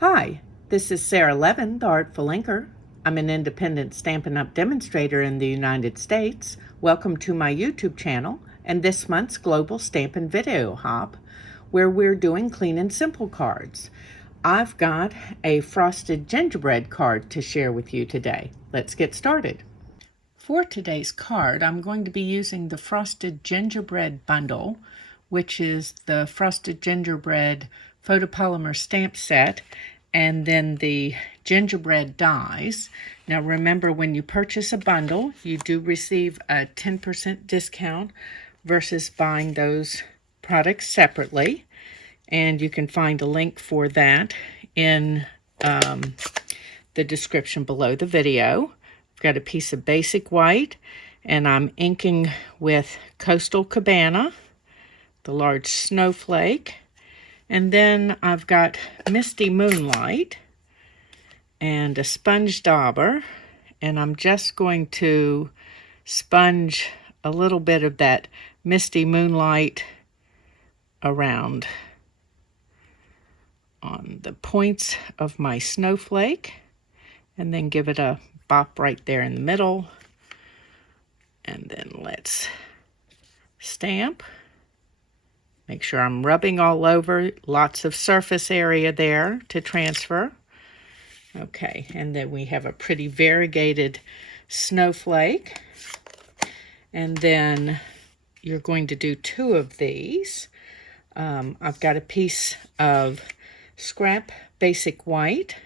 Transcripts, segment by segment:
Hi, this is Sara Levin, the Artful Inker. I'm an independent Stampin' Up! Demonstrator in the United States. Welcome to my YouTube channel and this month's Global Stampin' Video Hop, where we're doing clean and simple cards. I've got a frosted gingerbread card to share with you today. Let's get started. For today's card, I'm going to be using the Frosted Gingerbread bundle, which is the Frosted Gingerbread photopolymer stamp set, and then the gingerbread dies. Now remember, when you purchase a bundle, you do receive a 10% discount versus buying those products separately. And you can find a link for that in the description below the video. I've got a piece of basic white, and I'm inking with Coastal Cabana, the large snowflake. And then I've got Misty Moonlight and a sponge dauber, and I'm just going to sponge a little bit of that Misty Moonlight around on the points of my snowflake, and then give it a bop right there in the middle. And then let's stamp. Make sure I'm rubbing all over, lots of surface area there to transfer. Okay, and then we have a pretty variegated snowflake. And then you're going to do two of these. I've got a piece of scrap basic white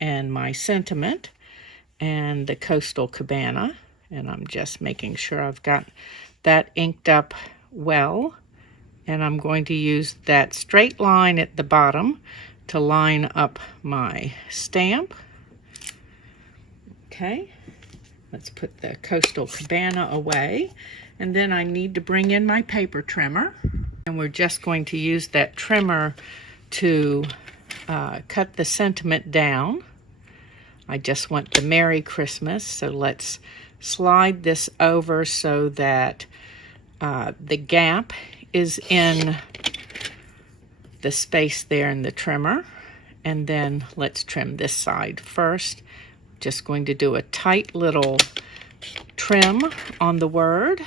and my sentiment and the Coastal Cabana. And I'm just making sure I've got that inked up well. And I'm going to use that straight line at the bottom to line up my stamp. Okay, let's put the Coastal Cabana away. And then I need to bring in my paper trimmer. And we're just going to use that trimmer to cut the sentiment down. I just want the Merry Christmas, so let's slide this over so that the gap is in the space there in the trimmer. And then let's trim this side first. Just going to do a tight little trim on the word.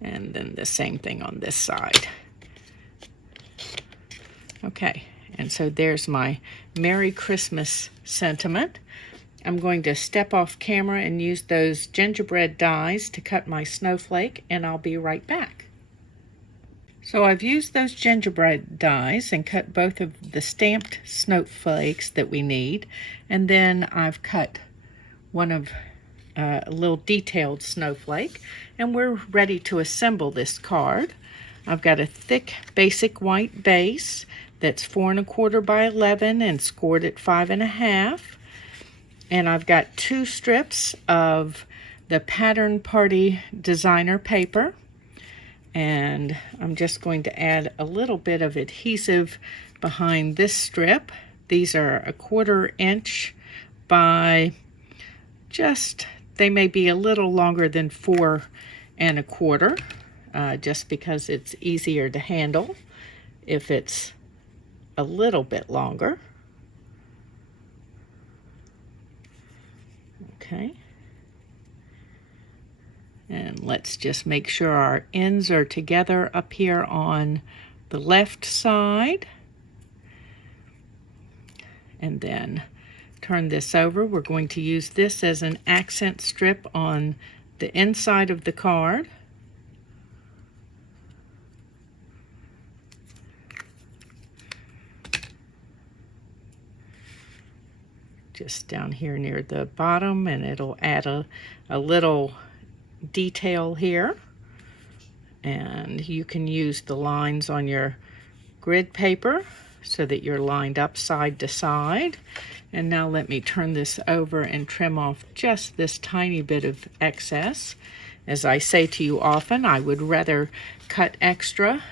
And then the same thing on this side. Okay, and so there's my Merry Christmas sentiment. I'm going to step off camera and use those gingerbread dies to cut my snowflake, and I'll be right back. So I've used those gingerbread dies and cut both of the stamped snowflakes that we need, and then I've cut one of a little detailed snowflake, and we're ready to assemble this card. I've got a thick basic white base that's 4 1/4 by 11 and scored at 5 1/2. And I've got 2 strips of the Pattern Party designer paper. And I'm just going to add a little bit of adhesive behind this strip. These are 1/4 inch by they may be a little longer than 4 1/4, just because it's easier to handle if it's a little bit longer. Okay, and let's just make sure our ends are together up here on the left side. And then turn this over. We're going to use this as an accent strip on the inside of the card. Just down here near the bottom, and it'll add a little detail here. And you can use the lines on your grid paper so that you're lined up side to side. And now let me turn this over and trim off just this tiny bit of excess. As I say to you often, I would rather cut extra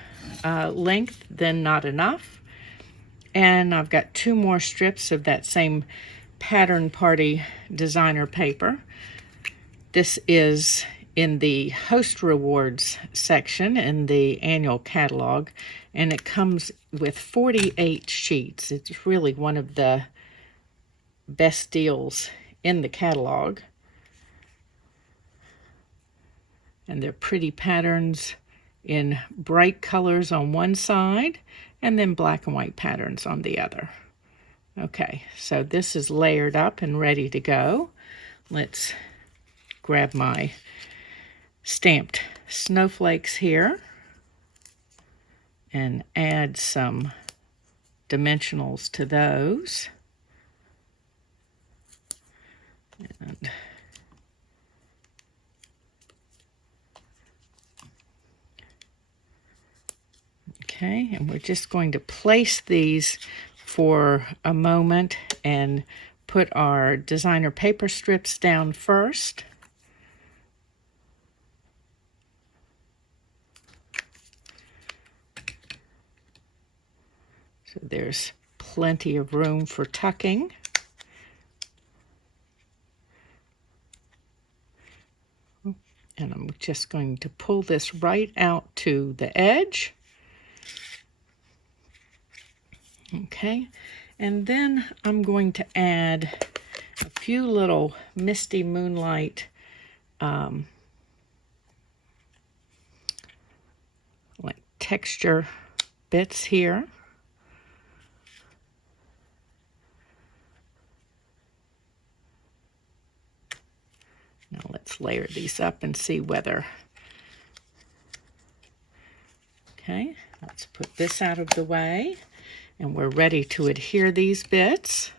length than not enough. And I've got 2 more strips of that same Pattern Party designer paper. This is in the host rewards section in the annual catalog, and it comes with 48 sheets. It's really one of the best deals in the catalog. And they're pretty patterns in bright colors on one side and then black and white patterns on the other. Okay, so this is layered up and ready to go. Let's grab my stamped snowflakes here and add some dimensionals to those. And okay, and we're just going to place these for a moment and put our designer paper strips down first. So there's plenty of room for tucking. And I'm just going to pull this right out to the edge. Okay, and then I'm going to add a few little misty moonlight like texture bits here. Now let's layer these up and see whether... Okay, let's put this out of the way. And we're ready to adhere these bits.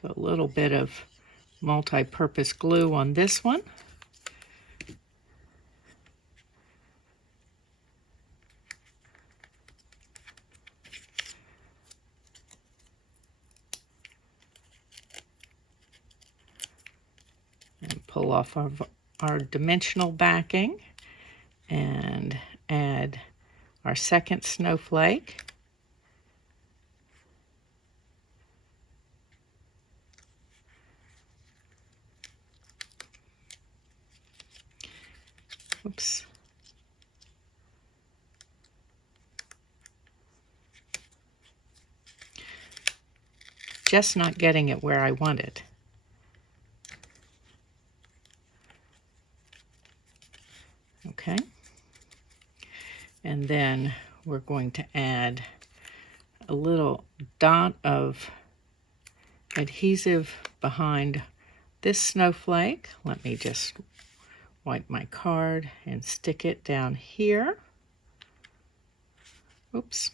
So a little bit of multi-purpose glue on this one. And pull off our dimensional backing and add our second snowflake. Oops. Just not getting it where I want it. Okay. And then we're going to add a little dot of adhesive behind this snowflake. Let me just wipe my card and stick it down here. Oops.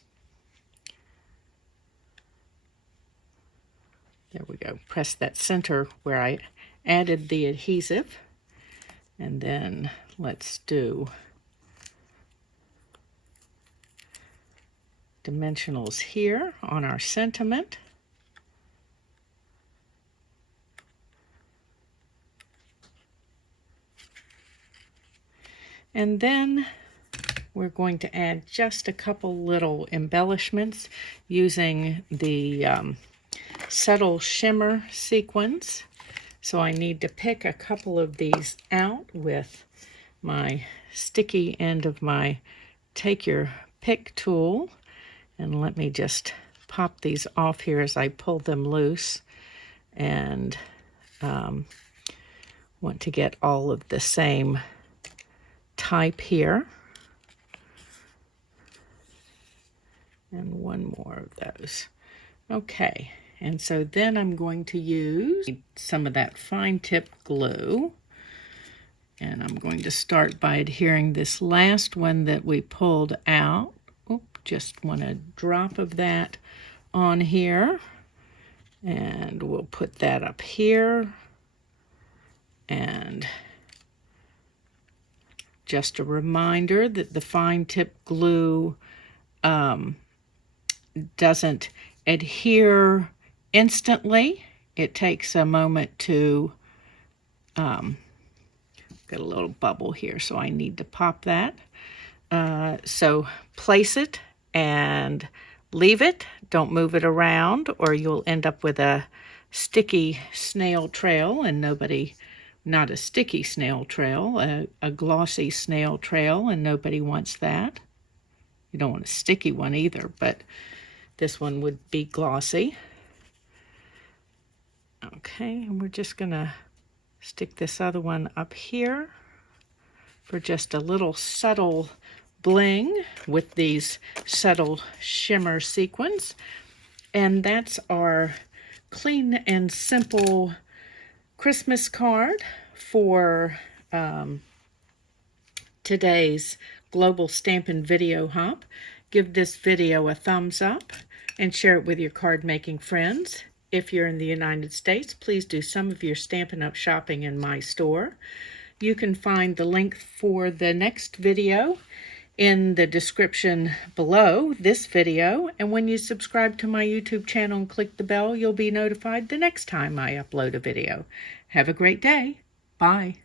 There we go. Press that center where I added the adhesive. And then let's do dimensionals here on our sentiment. And then we're going to add just a couple little embellishments using the subtle shimmer sequins. So I need to pick a couple of these out with my sticky end of my take your pick tool. And let me just pop these off here as I pull them loose. And want to get all of the same type here. And one more of those. Okay, and so then I'm going to use some of that fine tip glue. And I'm going to start by adhering this last one that we pulled out. Just want a drop of that on here. And we'll put that up here. And just a reminder that the fine tip glue doesn't adhere instantly. It takes a moment to, got a little bubble here, so I need to pop that. So place it and leave it. Don't move it around or you'll end up with a sticky snail trail and nobody not a sticky snail trail, a glossy snail trail, and nobody wants that. You don't want a sticky one either, but this one would be glossy. Okay, and we're just gonna stick this other one up here for just a little subtle bling with these subtle shimmer sequins. And that's our clean and simple Christmas card for today's Global Stampin' Video Hop. Give this video a thumbs up and share it with your card making friends. If you're in the United States, please do some of your Stampin' Up shopping in my store. You can find the link for the next video in the description below this video, and when you subscribe to my YouTube channel and click the bell, you'll be notified the next time I upload a video. Have a great day. Bye.